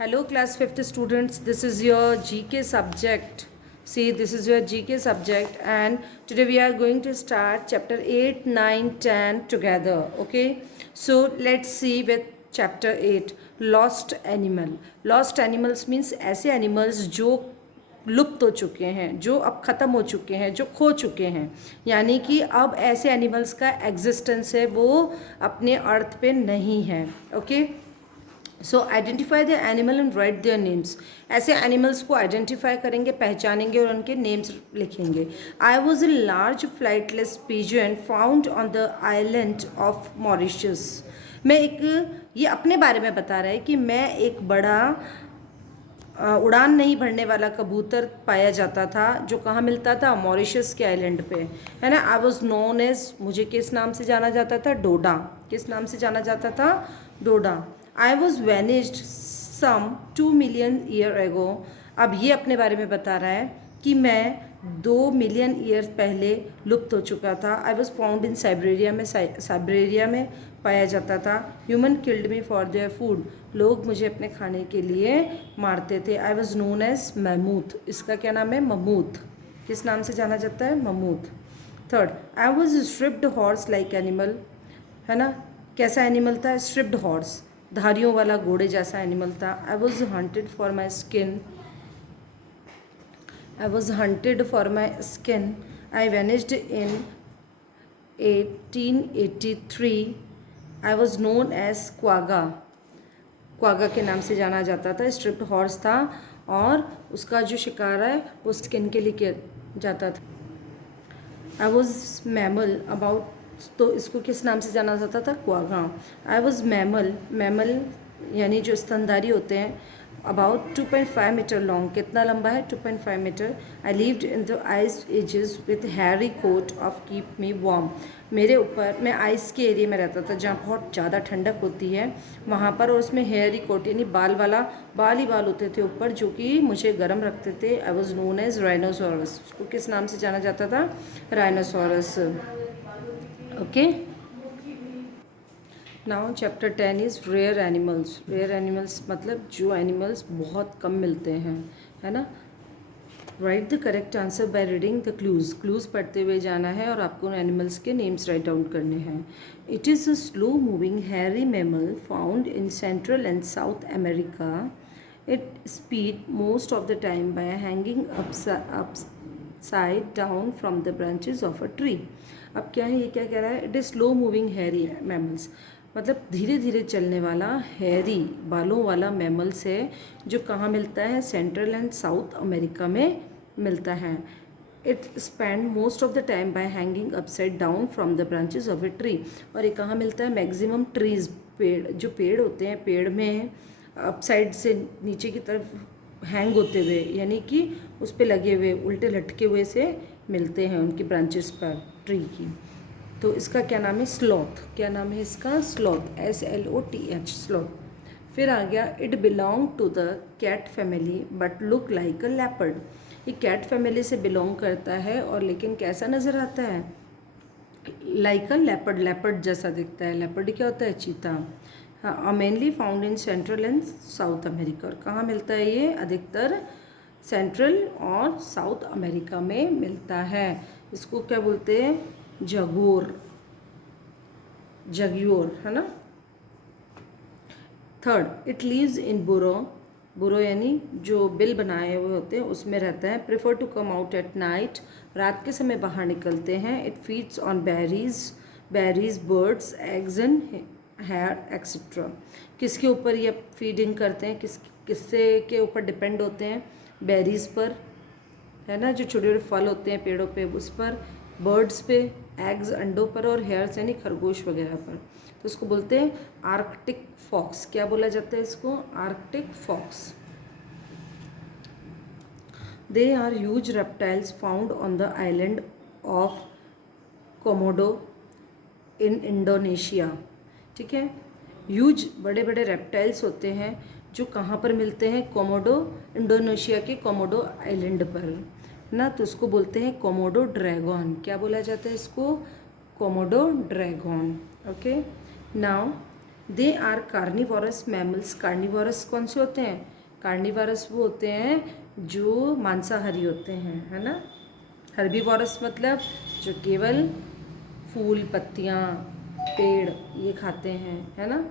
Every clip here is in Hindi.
Hello class 5th students, this is your GK subject. See, this is your GK subject and today we are going to start chapter 8, 9, 10 together. Okay, so let's see with chapter 8, lost animal. Lost animals means ऐसे animals जो लुप्त हो चुके हैं, जो अब ख़त्म हो चुके हैं, जो खो चुके हैं, यानी कि अब ऐसे एनिमल्स का एग्जिस्टेंस है वो अपने अर्थ पे नहीं है. Okay, so identify the animal and right their names. ऐसे एनिमल्स को आइडेंटिफाई करेंगे, पहचानेंगे और उनके नेम्स लिखेंगे. I was a large flightless pigeon found on the island of Mauritius. मैं ये अपने बारे में बता रहा है कि मैं एक बड़ा उड़ान नहीं भरने वाला कबूतर पाया जाता था जो कहाँ मिलता था, मॉरिशस के आइलैंड पे, है ना. आई वॉज नोन एज, मुझे किस नाम से जाना जाता था, डोडा. किस नाम से जाना जाता था, dodo. I was vanished some 2 million year ago. अब ये अपने बारे में बता रहा है कि मैं 2 मिलियन ईयर्स पहले लुप्त हो चुका था. I was found in Siberia में पाया जाता था. Human killed me for their food. लोग मुझे अपने खाने के लिए मारते थे. I was known as mammoth. इसका क्या नाम है, ममूथ. किस नाम से जाना जाता है, mammoth. Third, I was striped horse like animal, है ना. कैसा एनिमल था, स्ट्रिप्ड हॉर्स, धारियों वाला घोड़े जैसा एनिमल था. I was hunted for my skin. I was hunted for my skin. I vanished in 1883. I was known as quagga. Quagga के नाम से जाना जाता था. स्ट्रिप्ड हॉर्स था और उसका जो शिकार है वो स्किन के लिए किया जाता था. आई वॉज मैमल अबाउट, तो इसको किस नाम से जाना जाता था, quagga. I was mammal, mammal यानी जो स्तनधारी होते हैं, अबाउट 2.5 मीटर लॉन्ग. कितना लंबा है, 2.5 metre. I lived in the ice ages with hairy coat of keep me warm. मेरे ऊपर, मैं आइस के एरिया में रहता था जहाँ बहुत ज़्यादा ठंडक होती है वहाँ पर, और उसमें हेयरी कोट यानी बाल ही बाल होते थे ऊपर जो कि मुझे गर्म रखते थे. I was known as rhinoceros. उसको किस नाम से जाना जाता था, rhinoceros. Okay, now chapter 10 is rare animals. Rare animals मतलब जो एनिमल्स बहुत कम मिलते हैं, है ना. Write the correct answer by reading the clues. Clues पढ़ते हुए जाना है और आपको उन एनिमल्स के नेम्स राइट डाउन करने हैं. It is a slow moving Harry mammal found in central and south America. It speed most of the time bye hanging upside down from the branches of a tree. अब क्या है, ये क्या कह रहा है, it is slow moving Harry mammals, मतलब धीरे धीरे चलने वाला हैरी बालों वाला मैमल्स है जो कहाँ मिलता है, सेंट्रल एंड साउथ अमेरिका में मिलता है. It spend most of the time bye hanging upside down from the branches of a tree. और ये कहाँ मिलता है, मैक्सिमम ट्रीज, पेड़, जो पेड़ होते हैं, पेड़ में अपसाइड से नीचे की तरफ हैंग होते हुए, यानी कि उस पर लगे हुए, उल्टे लटके हुए से मिलते हैं उनकी ब्रांचेस पर, ट्री की. तो इसका क्या नाम है, स्लॉथ. क्या नाम है इसका, स्लॉथ, SLOTH, स्लॉथ. फिर आ गया, it belong to the cat family but look like a leopard. ये कैट फैमिली से बिलोंग करता है और लेकिन कैसा नज़र आता है, लाइक अ लेपर्ड, लेपर्ड जैसा दिखता है. लेपर्ड क्या होता है, चीता. हाँ, mainly found in central and south America. और कहाँ मिलता है ये, अधिकतर सेंट्रल और साउथ अमेरिका में मिलता है. इसको क्या बोलते हैं, जगोर, जग्योर, है ना. थर्ड, इट लीव्स इन बुरो. बुरो यानी जो बिल बनाए हुए होते हैं उसमें रहता है. Prefer to come out at night. रात के समय बाहर निकलते हैं. It feeds on berries, birds, eggs and hare etcetera. किसके ऊपर ये फीडिंग करते हैं, किससे के ऊपर डिपेंड होते हैं, बेरीज पर, है ना, जो छोटे छोटे फल होते हैं पेड़ों पे, उस पर, बर्ड्स पे, एग्स अंडों पर, और हेयर्स यानी खरगोश वगैरह पर. तो उसको बोलते हैं आर्कटिक फॉक्स. क्या बोला जाता है इसको, Arctic fox. They are huge reptiles found on the island of Komodo in Indonesia. ठीक है, ह्यूज बड़े बड़े रेप्टाइल्स होते हैं जो कहाँ पर मिलते हैं, कोमोडो, इंडोनेशिया के कोमोडो आइलैंड पर ना. तो उसको बोलते हैं कोमोडो ड्रैगन. क्या बोला जाता है इसको, Komodo dragon. Okay, now they are carnivorous mammals. Carnivorous कौन से होते हैं? कार्निवोरस वो होते हैं जो मांसाहारी होते हैं, है ना। हर्बीवोरस मतलब जो केवल फूल पत्तियाँ पेड़ ये खाते हैं, है ना।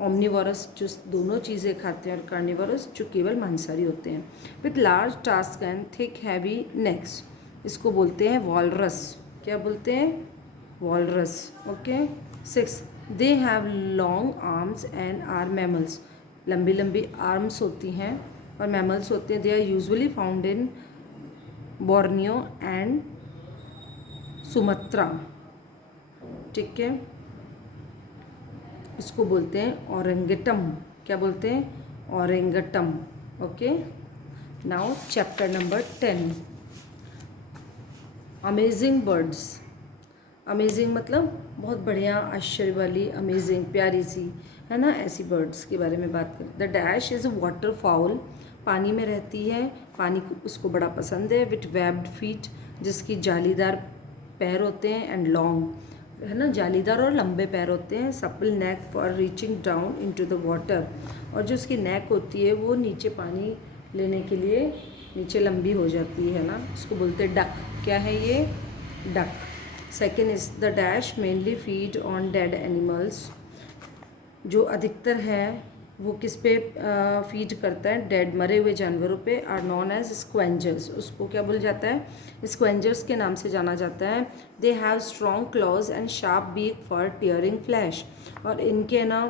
ओमनीवोरस जो दोनों चीज़ें खाते हैं, और कार्निवोरस जो केवल मांसाहारी होते हैं। With large tusk and thick heavy necks, इसको बोलते हैं वॉलरस। क्या बोलते हैं? Walrus. Okay. 6 they have long arms and are mammals. लंबी लंबी आर्म्स होती हैं और मैमल्स होते हैं। They are usually found in Borneo and Sumatra. ठीक है, इसको बोलते हैं ओरेंगटम। क्या बोलते हैं? Orangutan. Okay. Now chapter number 10, amazing birds. Amazing मतलब बहुत बढ़िया, आश्चर्य वाली, अमेजिंग प्यारी सी, है ना, ऐसी बर्ड्स के बारे में बात करें। The dash is a water foul, पानी में रहती है, पानी को उसको बड़ा पसंद है। विथ वेब्ड फीट, जिसकी जालीदार पैर होते हैं, एंड लॉन्ग, है ना, जालीदार और लंबे पैर होते हैं। Supple neck for reaching down into the water, और जो उसकी नेक होती है वो नीचे पानी लेने के लिए नीचे लंबी हो जाती है ना, उसको बोलते हैं डक। क्या है ये? Duck. Second is the dash mainly feed on dead animals, जो अधिकतर है वो किस पे फीड करता है? डेड, मरे हुए जानवरों पे। आर नॉन एज स्क्वेंजर्स, उसको क्या बोल जाता है? स्क्वेंजर्स के नाम से जाना जाता है। They have strong claws and sharp beak for tearing flesh, और इनके ना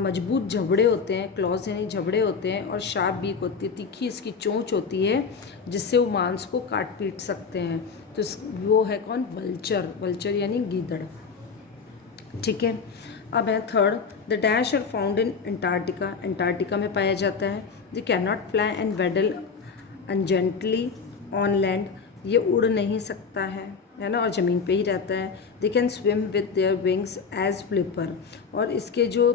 मजबूत जबड़े होते हैं, क्लॉज यानी जबड़े होते हैं, और शार्प बीक होती है, तीखी इसकी चोंच होती है, जिससे वो मांस को काट पीट सकते हैं। तो वो है कौन? वल्चर। वल्चर यानी गीदड़। ठीक है। अब है third, the dash are found in Antarctica, Antarctica में पाया जाता है। They can not fly and waddle ungainly on land, ये उड़ नहीं सकता है ना, और ज़मीन पे ही रहता है। They can swim with their wings as flipper, और इसके जो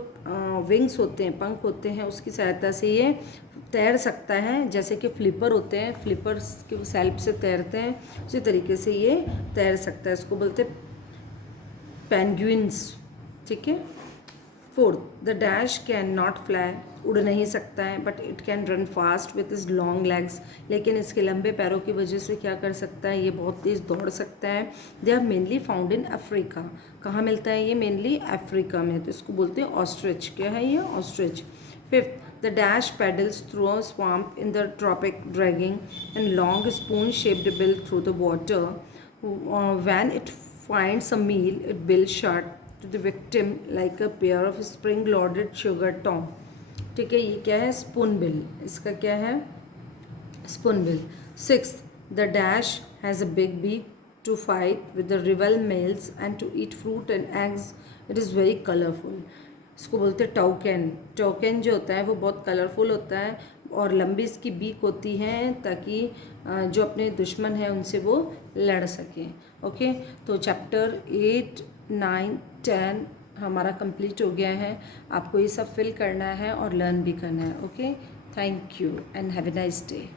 विंग्स होते हैं, पंख होते हैं, उसकी सहायता से ये तैर सकता है, जैसे कि फ्लिपर होते हैं, फ्लिपर्स के सेल्फ से तैरते हैं, उसी तरीके से ये तैर सकता है। इसको बोलते हैं पेंगुइन्स। ठीक है। Fourth, the dash can not fly, उड़ नहीं सकता है, but it can run fast with is long legs, लेकिन इसके लंबे पैरों की वजह से क्या कर सकता है? ये बहुत तेज़ दौड़ सकता है। They are mainly found in Africa, कहाँ मिलता है ये? मेनली अफ्रीका में, तो इसको बोलते हैं ऑस्ट्रिच। क्या है ये? Ostrich. Fifth, the dash paddles through a swamp in the tropic, dragging and long spoon shaped bill through the water. When it finds a meal, it will shut to the victim like a pair of spring-loaded sugar tongue. ठीक है, ये क्या है? Spoonbill. इसका क्या है? Spoonbill. Sixth, the dash has a big beak to fight with the rival males and to eat fruit and eggs. It is very colourful, इसको बोलते हैं टोकन। टोकन जो होता है वो बहुत कलरफुल होता है, और लंबी इसकी बीक होती है, ताकि जो अपने दुश्मन हैं उनसे वो लड़ सकें। ओके, तो चैप्टर 8, 9, 10 हमारा कंप्लीट हो गया है। आपको ये सब फिल करना है और लर्न भी करना है। Okay, thank you and have a nice day.